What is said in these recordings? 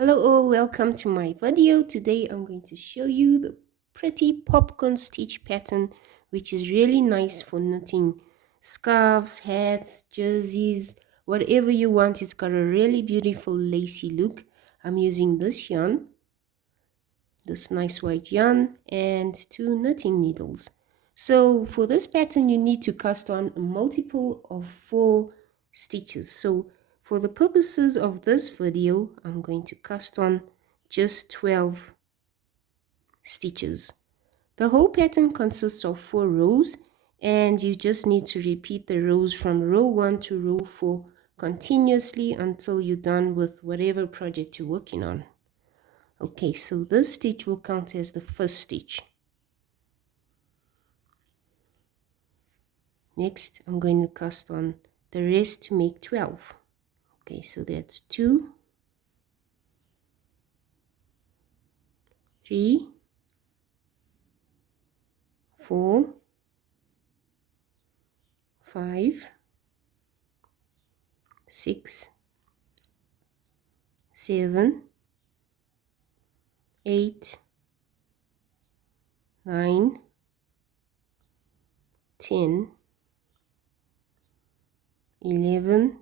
Hello all, welcome to my video. Today I'm going to show you the pretty popcorn stitch pattern, which is really nice for knitting scarves, hats, jerseys, whatever you want. It's got a really beautiful lacy look. I'm using this yarn, this nice white yarn, and two knitting needles. So for this pattern you need to cast on a multiple of 4 stitches. So for the purposes of this video I'm going to cast on just 12 stitches. The whole pattern consists of 4 rows, and you just need to repeat the rows from row 1 to row 4 continuously until you're done with whatever project you're working on. Okay, so this stitch will count as the first stitch. Next, I'm going to cast on the rest to make 12. Okay, so that's 2, 3, 4, 5, 6, 7, 8, 9, 10, 11,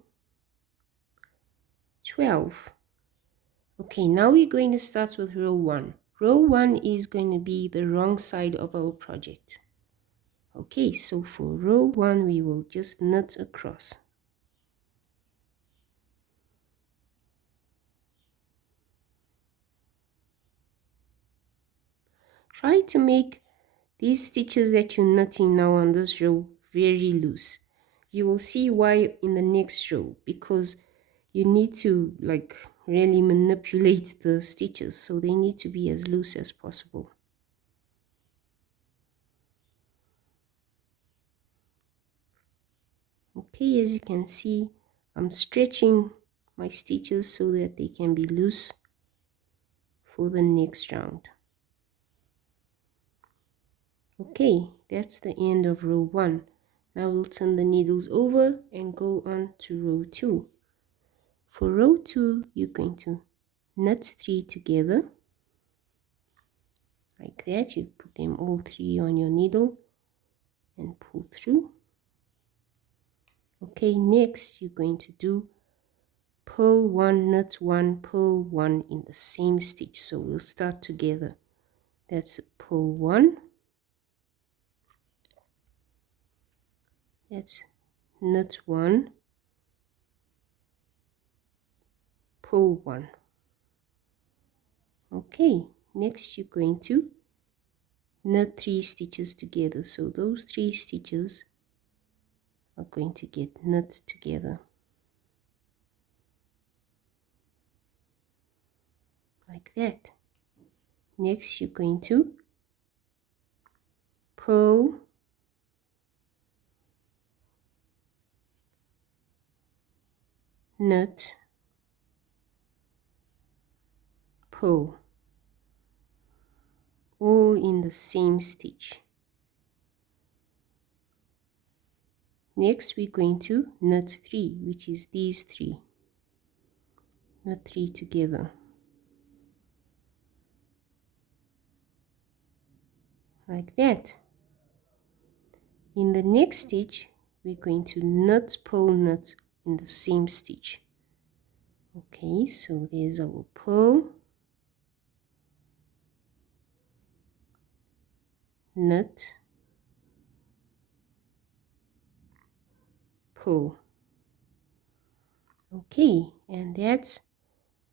12. Okay, now we're going to start with row 1. Row 1 is going to be the wrong side of our project. Okay, so for row 1 we will just knit across. Try to make these stitches that you're knitting now on this row very loose. You will see why in the next row, because you need to really manipulate the stitches, so they need to be as loose as possible. Okay, as you can see, I'm stretching my stitches so that they can be loose for the next round. Okay, that's the end of row 1. Now we'll turn the needles over and go on to row 2. For row 2, you're going to knit 3 together. Like that, you put them all 3 on your needle and pull through. Okay, next you're going to do purl 1, knit 1, purl 1 in the same stitch. So we'll start together. That's purl 1. That's knit 1, purl 1. Okay, next you're going to knit 3 stitches together. So those 3 stitches are going to get knit together. Like that. Next you're going to purl, knit, purl, all in the same stitch. Next we're going to knit 3, which is these 3. Knit 3 together. Like that. In the next stitch we're going to knit, purl, knit in the same stitch. Okay, so there's our purl, knit, purl. Okay, and that's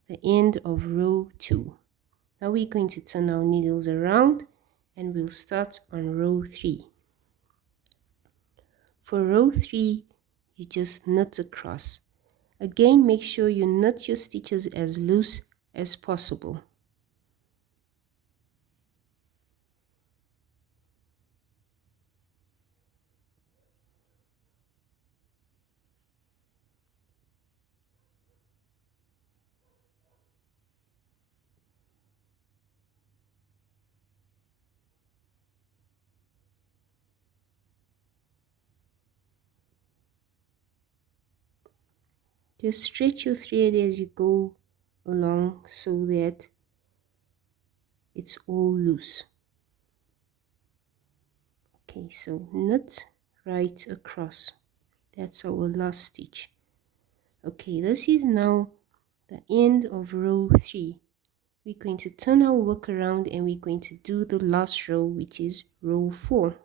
the end of row 2. Now we're going to turn our needles around and we'll start on row 3. For row 3, you just knit across. Again, make sure you knit your stitches as loose as possible. Just stretch your thread as you go along so that it's all loose. Okay, so knit right across. That's our last stitch. Okay, this is now the end of row 3. We're going to turn our work around and we're going to do the last row, which is row 4.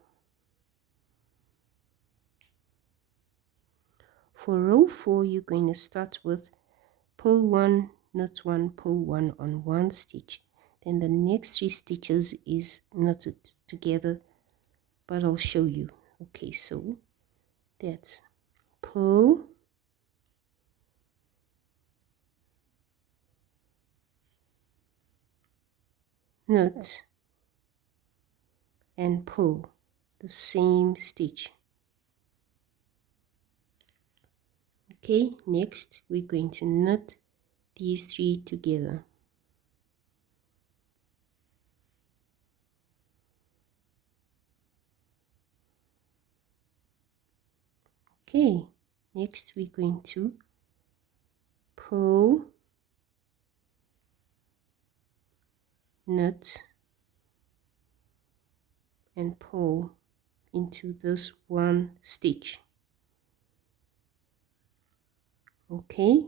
For row 4, you're going to start with pull 1, knit 1, pull 1 on one stitch. Then the next 3 stitches is knitted together, but I'll show you. Okay, so that's pull, knit, and pull the same stitch. Okay, next we're going to knit these 3 together. Okay, next we're going to pull, knit, and pull into this one stitch. Okay,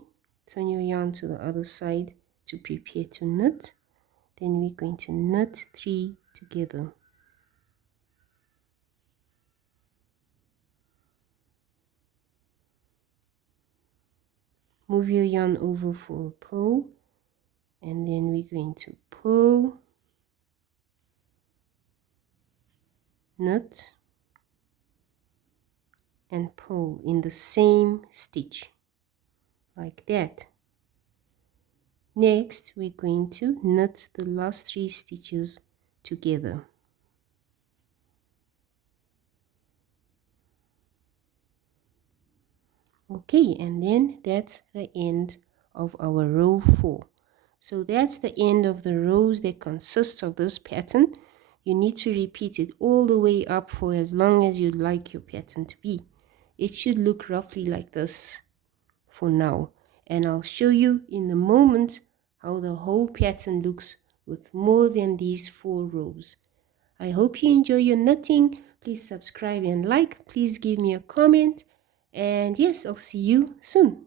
turn your yarn to the other side to prepare to knit. Then we're going to knit 3 together. Move your yarn over for a pull, and then we're going to pull, knit, and pull in the same stitch like that. Next we're going to knit the last 3 stitches together. Okay, and then that's the end of our row 4. So that's the end of the rows that consist of this pattern. You need to repeat it all the way up for as long as you'd like your pattern to be. It should look roughly like this for now, and I'll show you in a moment how the whole pattern looks with more than these 4 rows. I hope you enjoy your knitting. Please subscribe and like. Please give me a comment. And yes, I'll see you soon.